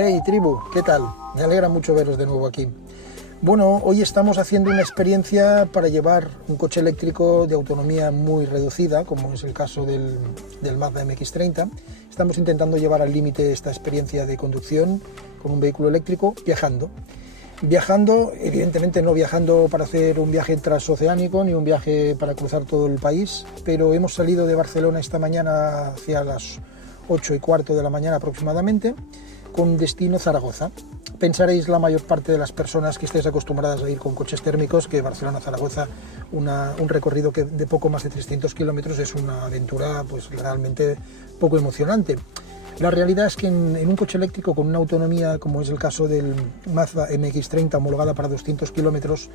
Hey tribu, ¿qué tal? Me alegra mucho veros de nuevo aquí. Bueno, hoy estamos haciendo una experiencia para llevar un coche eléctrico de autonomía muy reducida, como es el caso del Mazda MX-30. Estamos intentando llevar al límite esta experiencia de conducción con un vehículo eléctrico viajando. Viajando, evidentemente no viajando para hacer un viaje transoceánico ni un viaje para cruzar todo el país, pero hemos salido de Barcelona esta mañana hacia las 8:15 de la mañana aproximadamente, con destino Zaragoza. Pensaréis la mayor parte de las personas que estéis acostumbradas a ir con coches térmicos que Barcelona-Zaragoza, un recorrido que de poco más de 300 kilómetros, es una aventura pues realmente poco emocionante. La realidad es que en un coche eléctrico con una autonomía, como es el caso del Mazda MX-30 homologada para 200 kilómetros,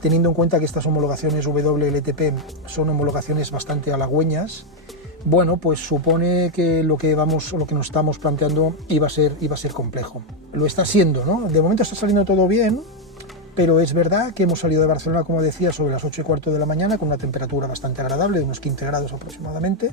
teniendo en cuenta que estas homologaciones WLTP son homologaciones bastante halagüeñas, bueno, pues supone que lo que nos estamos planteando iba a ser complejo. Lo está siendo, ¿no? De momento está saliendo todo bien, pero es verdad que hemos salido de Barcelona, como decía, sobre las 8:15 de la mañana, con una temperatura bastante agradable, de unos 15 grados aproximadamente,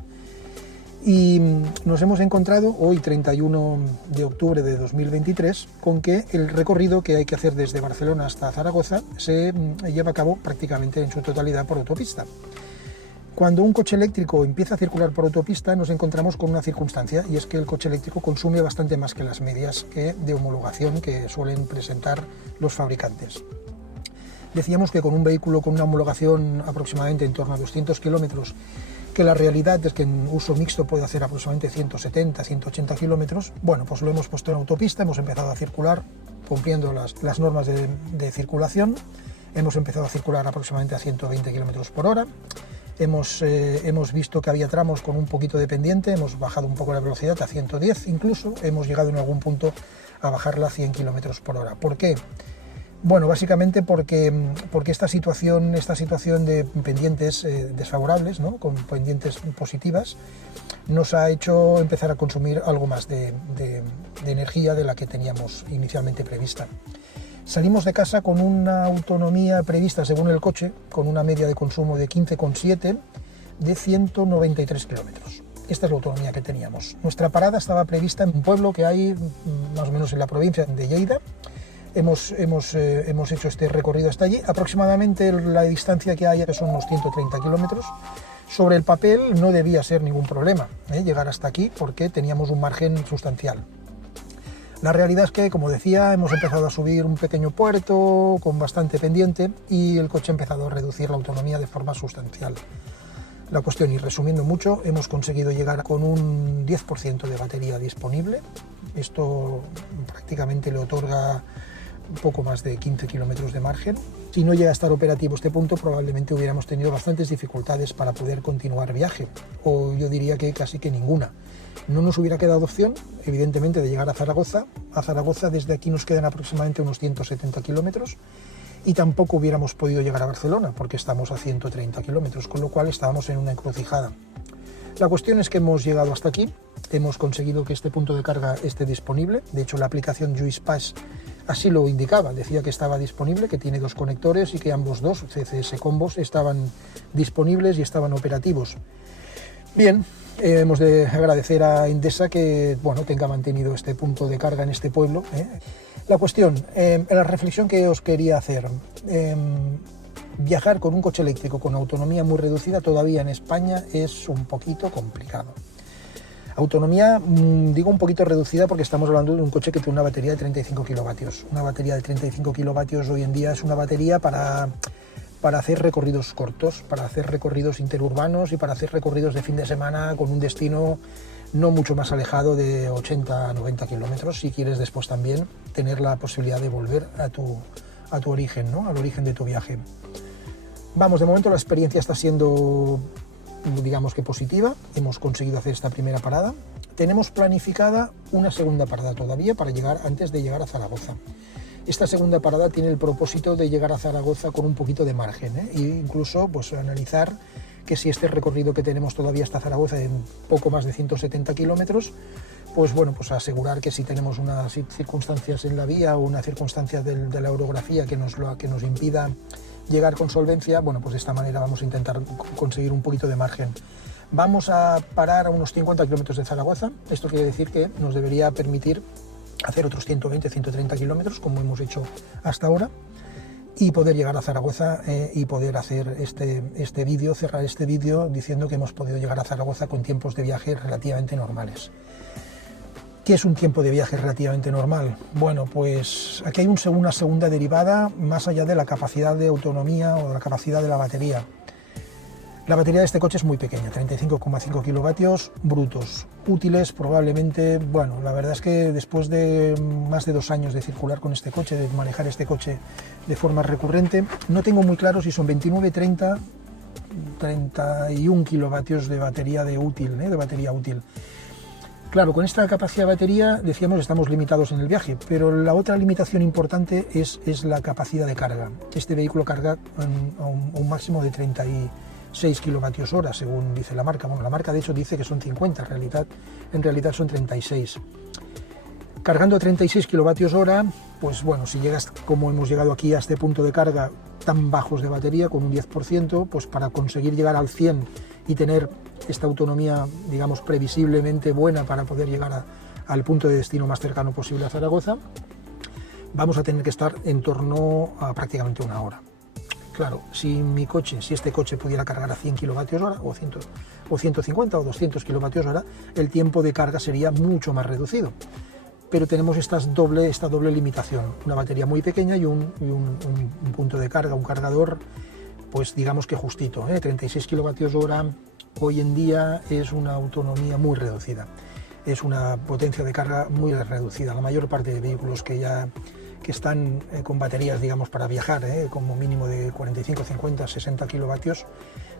y nos hemos encontrado hoy, 31 de octubre de 2023, con que el recorrido que hay que hacer desde Barcelona hasta Zaragoza se lleva a cabo prácticamente en su totalidad por autopista. Cuando un coche eléctrico empieza a circular por autopista, nos encontramos con una circunstancia, y es que el coche eléctrico consume bastante más que las medias de homologación que suelen presentar los fabricantes. Decíamos que con un vehículo con una homologación aproximadamente en torno a 200 kilómetros, que la realidad es que en uso mixto puede hacer aproximadamente 170, 180 kilómetros, bueno, pues lo hemos puesto en autopista, hemos empezado a circular cumpliendo las normas de circulación, hemos empezado a circular aproximadamente a 120 kilómetros por hora. Hemos visto que había tramos con un poquito de pendiente, hemos bajado un poco la velocidad a 110, incluso hemos llegado en algún punto a bajarla a 100 km por hora. ¿Por qué? Bueno, básicamente porque esta situación de pendientes desfavorables, ¿no?, con pendientes positivas, nos ha hecho empezar a consumir algo más de energía de la que teníamos inicialmente prevista. Salimos de casa con una autonomía prevista según el coche, con una media de consumo de 15,7 de 193 kilómetros. Esta es la autonomía que teníamos. Nuestra parada estaba prevista en un pueblo que hay más o menos en la provincia de Lleida. Hemos hecho este recorrido hasta allí. Aproximadamente la distancia que hay son unos 130 kilómetros. Sobre el papel no debía ser ningún problema llegar hasta aquí, porque teníamos un margen sustancial. La realidad es que, como decía, hemos empezado a subir un pequeño puerto con bastante pendiente y el coche ha empezado a reducir la autonomía de forma sustancial. La cuestión, y resumiendo mucho, hemos conseguido llegar con un 10% de batería disponible. Esto prácticamente le otorga un poco más de 15 kilómetros de margen. Si no llega a estar operativo este punto, probablemente hubiéramos tenido bastantes dificultades para poder continuar viaje, o yo diría que casi que ninguna. No nos hubiera quedado opción, evidentemente, de llegar a Zaragoza. A Zaragoza desde aquí nos quedan aproximadamente unos 170 kilómetros y tampoco hubiéramos podido llegar a Barcelona porque estamos a 130 kilómetros, con lo cual estábamos en una encrucijada. La cuestión es que hemos llegado hasta aquí, hemos conseguido que este punto de carga esté disponible. De hecho, la aplicación Juice Pass así lo indicaba, decía que estaba disponible, que tiene dos conectores y que ambos dos CCS combos estaban disponibles y estaban operativos. Bien, hemos de agradecer a Endesa que tenga mantenido este punto de carga en este pueblo. La cuestión, la reflexión que os quería hacer, viajar con un coche eléctrico con autonomía muy reducida todavía en España es un poquito complicado. Autonomía, digo un poquito reducida porque estamos hablando de un coche que tiene una batería de 35 kilovatios. Una batería de 35 kilovatios hoy en día es una batería para hacer recorridos cortos, para hacer recorridos interurbanos y para hacer recorridos de fin de semana con un destino no mucho más alejado de 80 a 90 kilómetros, si quieres después también tener la posibilidad de volver a tu origen, ¿no?, al origen de tu viaje. Vamos, de momento la experiencia está siendo, digamos que positiva. Hemos conseguido hacer esta primera parada. Tenemos planificada una segunda parada todavía para llegar antes de llegar a Zaragoza. Esta segunda parada tiene el propósito de llegar a Zaragoza con un poquito de margen, e incluso analizar que si este recorrido que tenemos todavía hasta Zaragoza en poco más de 170 kilómetros, pues asegurar que si tenemos unas circunstancias en la vía o una circunstancia de la orografía que nos impida llegar con solvencia, de esta manera vamos a intentar conseguir un poquito de margen. Vamos a parar a unos 50 kilómetros de Zaragoza. Esto quiere decir que nos debería permitir hacer otros 120, 130 kilómetros, como hemos hecho hasta ahora, y poder llegar a Zaragoza y poder hacer este vídeo, cerrar este vídeo diciendo que hemos podido llegar a Zaragoza con tiempos de viaje relativamente normales. ¿Qué es un tiempo de viaje relativamente normal? Bueno, pues aquí hay una segunda derivada más allá de la capacidad de autonomía o de la capacidad de la batería. La batería de este coche es muy pequeña, 35,5 kilovatios brutos, útiles probablemente. Bueno, la verdad es que después de más de 2 años de circular con este coche, de manejar este coche de forma recurrente, no tengo muy claro si son 29, 30, 31 kilovatios de batería de batería útil. Claro, con esta capacidad de batería, decíamos, estamos limitados en el viaje, pero la otra limitación importante es la capacidad de carga. Este vehículo carga a un máximo de 36 kilovatios hora, según dice la marca. Bueno, la marca de hecho dice que son 50, en realidad son 36. Cargando a 36 kilovatios hora, pues bueno, si llegas como hemos llegado aquí a este punto de carga tan bajos de batería, con un 10%, pues para conseguir llegar al 100 y tener esta autonomía, digamos, previsiblemente buena para poder llegar al punto de destino más cercano posible a Zaragoza, vamos a tener que estar en torno a prácticamente 1 hora. Claro, si este coche pudiera cargar a 100 kilovatios hora, o 150 o 200 kilovatios hora, el tiempo de carga sería mucho más reducido. Pero tenemos esta doble limitación, una batería muy pequeña y un punto de carga, un cargador, pues digamos que justito, 36 kilovatios hora hoy en día es una autonomía muy reducida, es una potencia de carga muy reducida. La mayor parte de vehículos que están con baterías, digamos, para viajar, como mínimo de 45, 50, 60 kilovatios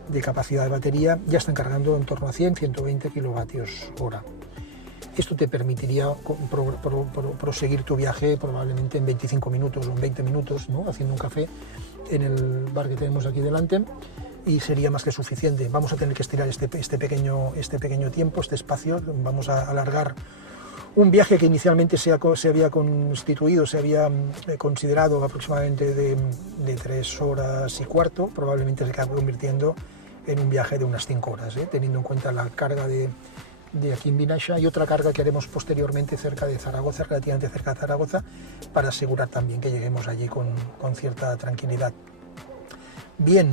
de capacidad de batería, ya están cargando en torno a 100, 120 kilovatios hora. Esto te permitiría proseguir tu viaje probablemente en 25 minutos o en 20 minutos, ¿no? Haciendo un café en el bar que tenemos aquí delante, y sería más que suficiente. Vamos a tener que estirar este pequeño tiempo, este espacio. Vamos a alargar un viaje que inicialmente se había considerado aproximadamente de 3 horas y cuarto, probablemente se acabe convirtiendo en un viaje de unas 5 horas, teniendo en cuenta la carga de aquí en Vinaixa y otra carga que haremos posteriormente cerca de Zaragoza, relativamente cerca de Zaragoza, para asegurar también que lleguemos allí con cierta tranquilidad. Bien,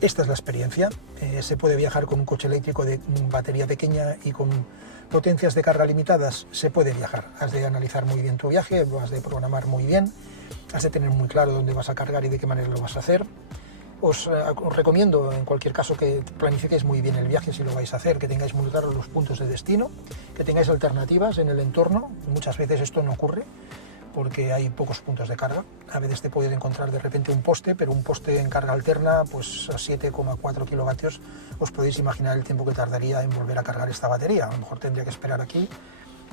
esta es la experiencia. Se puede viajar con un coche eléctrico de batería pequeña y con potencias de carga limitadas. Se puede viajar. Has de analizar muy bien tu viaje, lo has de programar muy bien, has de tener muy claro dónde vas a cargar y de qué manera lo vas a hacer. Os recomiendo, en cualquier caso, que planifiquéis muy bien el viaje si lo vais a hacer, que tengáis muy claros los puntos de destino, que tengáis alternativas en el entorno. Muchas veces esto no ocurre porque hay pocos puntos de carga. A veces te puedes encontrar de repente un poste, pero un poste en carga alterna, pues a 7,4 kilovatios, os podéis imaginar el tiempo que tardaría en volver a cargar esta batería. A lo mejor tendría que esperar aquí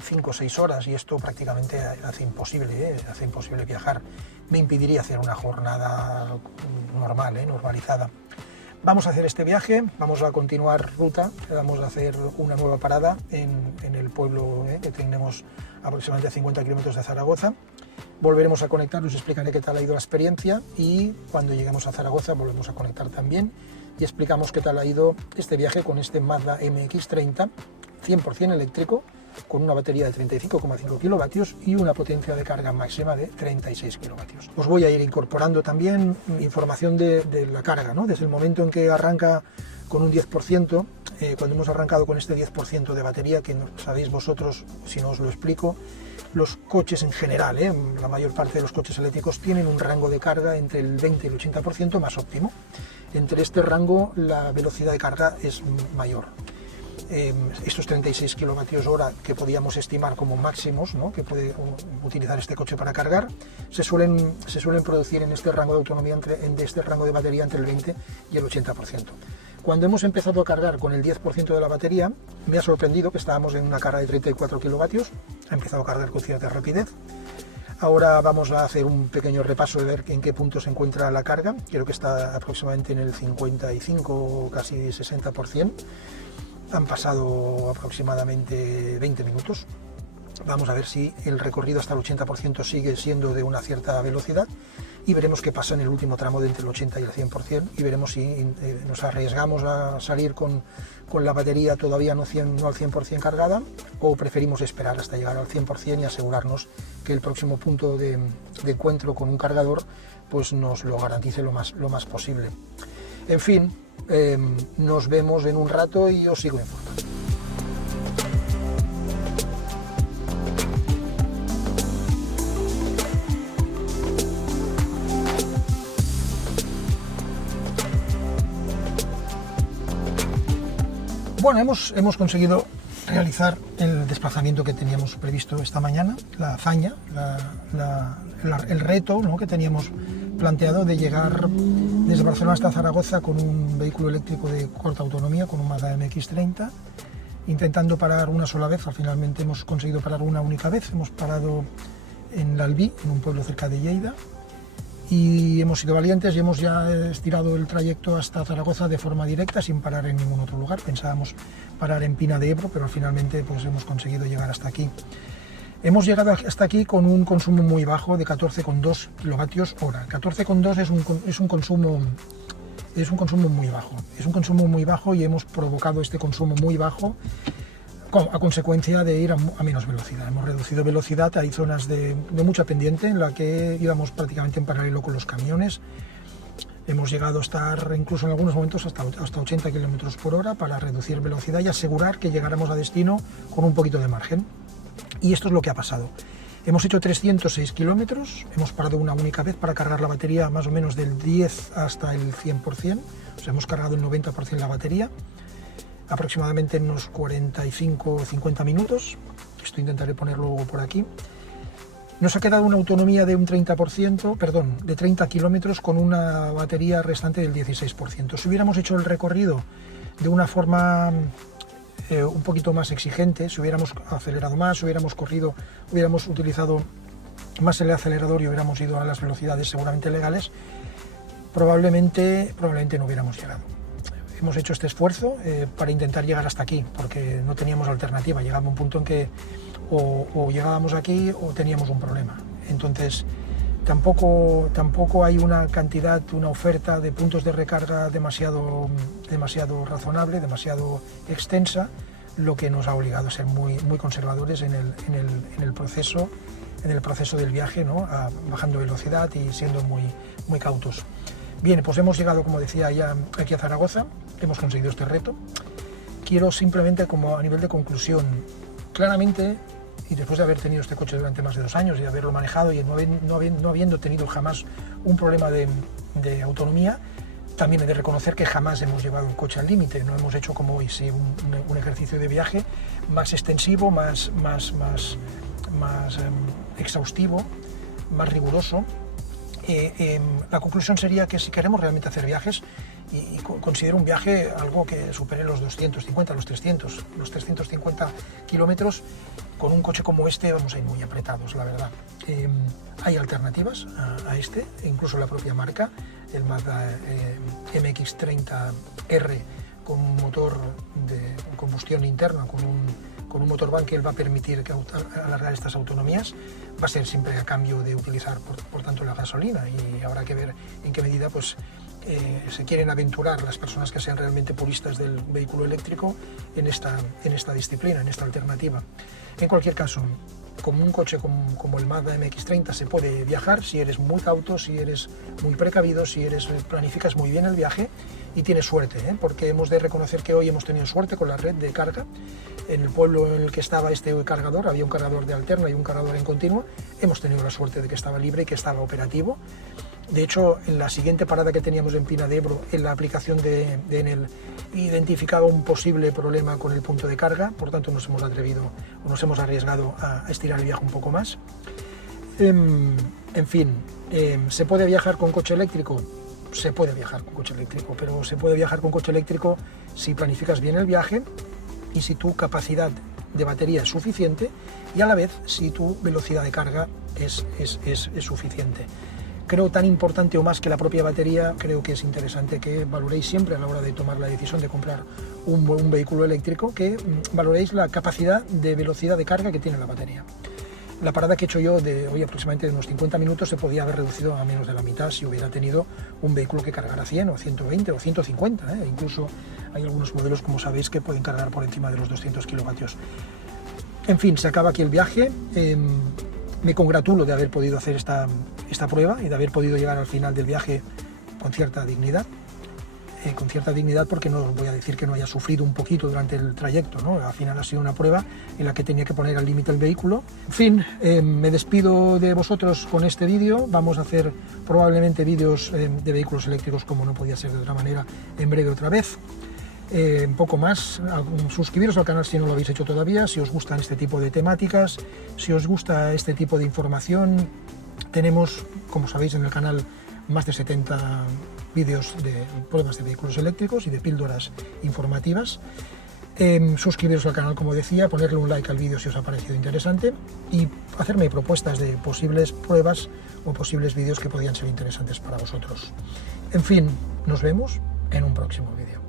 5 o 6 horas y esto prácticamente hace imposible viajar. Me impediría hacer una jornada normal, normalizada. Vamos a hacer este viaje, vamos a continuar ruta, vamos a hacer una nueva parada en el pueblo que tenemos aproximadamente a 50 kilómetros de Zaragoza. Volveremos a conectar, os explicaré qué tal ha ido la experiencia y cuando lleguemos a Zaragoza volvemos a conectar también y explicamos qué tal ha ido este viaje con este Mazda MX-30 100% eléctrico, con una batería de 35,5 kilovatios y una potencia de carga máxima de 36 kilovatios. Os voy a ir incorporando también información de la carga, ¿no? Desde el momento en que arranca con un 10%, cuando hemos arrancado con este 10% de batería, que no sabéis vosotros, si no os lo explico, los coches en general, la mayor parte de los coches eléctricos tienen un rango de carga entre el 20 y el 80% más óptimo. Entre este rango la velocidad de carga es mayor. Estos 36 kilovatios hora que podíamos estimar como máximos, ¿no?, que puede utilizar este coche para cargar, se suelen producir en este rango de autonomía, en este rango de batería entre el 20 y el 80%. Cuando hemos empezado a cargar con el 10% de la batería, me ha sorprendido que estábamos en una carga de 34 kilovatios, ha empezado a cargar con cierta rapidez. Ahora vamos a hacer un pequeño repaso de ver en qué punto se encuentra la carga. Creo que está aproximadamente en el 55 o casi 60%. Han pasado aproximadamente 20 minutos. Vamos a ver si el recorrido hasta el 80% sigue siendo de una cierta velocidad y veremos qué pasa en el último tramo de entre el 80 y el 100%, y veremos si nos arriesgamos a salir con la batería todavía no al 100% cargada, o preferimos esperar hasta llegar al 100% y asegurarnos que el próximo punto de encuentro con un cargador pues nos lo garantice lo más posible. En fin, nos vemos en un rato y os sigo informando. Bueno, hemos conseguido realizar el desplazamiento que teníamos previsto esta mañana, la hazaña, el reto, ¿no?, que teníamos planteado de llegar desde Barcelona hasta Zaragoza con un vehículo eléctrico de corta autonomía, con un Mazda MX-30, intentando parar una sola vez. Finalmente hemos conseguido parar una única vez. Hemos parado en l'Albí, en un pueblo cerca de Lleida, y hemos sido valientes y hemos ya estirado el trayecto hasta Zaragoza de forma directa, sin parar en ningún otro lugar. Pensábamos parar en Pina de Ebro, pero finalmente pues hemos conseguido llegar hasta aquí. Hemos llegado hasta aquí con un consumo muy bajo de 14,2 kilovatios hora. 14,2 es un consumo muy bajo. Es un consumo muy bajo y hemos provocado este consumo muy bajo a consecuencia de ir a menos velocidad. Hemos reducido velocidad, hay zonas de mucha pendiente en la que íbamos prácticamente en paralelo con los camiones. Hemos llegado a estar incluso en algunos momentos hasta 80 km por hora para reducir velocidad y asegurar que llegáramos a destino con un poquito de margen. Y esto es lo que ha pasado. Hemos hecho 306 kilómetros, hemos parado una única vez para cargar la batería más o menos del 10 hasta el 100%, o sea, hemos cargado el 90% de la batería, aproximadamente en unos 45 o 50 minutos. Esto intentaré ponerlo luego por aquí. Nos ha quedado una autonomía de un 30%, perdón, de 30 kilómetros con una batería restante del 16%. Si hubiéramos hecho el recorrido de una forma un poquito más exigente, si hubiéramos acelerado más, hubiéramos utilizado más el acelerador y hubiéramos ido a las velocidades seguramente legales, probablemente no hubiéramos llegado. Hemos hecho este esfuerzo para intentar llegar hasta aquí, porque no teníamos alternativa. Llegaba un punto en que o llegábamos aquí o teníamos un problema. Entonces tampoco hay una oferta de puntos de recarga demasiado razonable, demasiado extensa, lo que nos ha obligado a ser muy conservadores en el proceso del viaje, ¿no?, bajando velocidad y siendo muy cautos. Bien, pues hemos llegado, como decía, ya aquí a Zaragoza, hemos conseguido este reto. Quiero simplemente, como a nivel de conclusión, claramente, y después de haber tenido este coche durante más de 2 años y de haberlo manejado y no habiendo tenido jamás un problema de autonomía, también he de reconocer que jamás hemos llevado el coche al límite. No hemos hecho como hoy, sí, un ejercicio de viaje más extensivo, más exhaustivo, más riguroso. La conclusión sería que si queremos realmente hacer viajes, y considero un viaje algo que supere los 250, los 350 kilómetros, con un coche como este vamos a ir muy apretados, la verdad. Hay alternativas a este, incluso la propia marca, el Mazda MX-30R, con un motor de combustión interna, con un motor van que él va a permitir alargar estas autonomías. Va a ser siempre a cambio de utilizar, por tanto, la gasolina, y habrá que ver en qué medida pues, se quieren aventurar las personas que sean realmente puristas del vehículo eléctrico en esta disciplina, en esta alternativa. En cualquier caso, como un coche como el Mazda MX-30 se puede viajar si eres muy cauto, si eres muy precavido, si planificas muy bien el viaje y tienes suerte, porque hemos de reconocer que hoy hemos tenido suerte con la red de carga. En el pueblo en el que estaba este cargador había un cargador de alterna y un cargador en continua. Hemos tenido la suerte de que estaba libre y que estaba operativo. De hecho, en la siguiente parada que teníamos en Pina de Ebro, en la aplicación de Enel identificaba un posible problema con el punto de carga, por tanto nos hemos arriesgado a estirar el viaje un poco más. En fin, ¿se puede viajar con coche eléctrico? Se puede viajar con coche eléctrico, pero se puede viajar con coche eléctrico si planificas bien el viaje y si tu capacidad de batería es suficiente, y a la vez si tu velocidad de carga es suficiente. Creo tan importante o más que la propia batería, creo que es interesante que valoréis siempre a la hora de tomar la decisión de comprar un vehículo eléctrico, que valoréis la capacidad de velocidad de carga que tiene la batería. la parada que he hecho yo de hoy aproximadamente de unos 50 minutos se podía haber reducido a menos de la mitad si hubiera tenido un vehículo que cargara 100 o 120 o 150. Incluso hay algunos modelos, como sabéis, que pueden cargar por encima de los 200 kilovatios. En fin, se acaba aquí el viaje. Me congratulo de haber podido hacer esta prueba y de haber podido llegar al final del viaje con cierta dignidad. Porque no voy a decir que no haya sufrido un poquito durante el trayecto, ¿no? Al final ha sido una prueba en la que tenía que poner al límite el vehículo. En fin, me despido de vosotros con este vídeo. Vamos a hacer probablemente vídeos de vehículos eléctricos, como no podía ser de otra manera, en breve otra vez. Un poco más, suscribiros al canal si no lo habéis hecho todavía, si os gustan este tipo de temáticas, si os gusta este tipo de información. Tenemos, como sabéis, en el canal más de 70 vídeos de pruebas de vehículos eléctricos y de píldoras informativas. Suscribiros al canal, como decía, ponerle un like al vídeo si os ha parecido interesante y hacerme propuestas de posibles pruebas o posibles vídeos que podrían ser interesantes para vosotros. En fin, nos vemos en un próximo vídeo.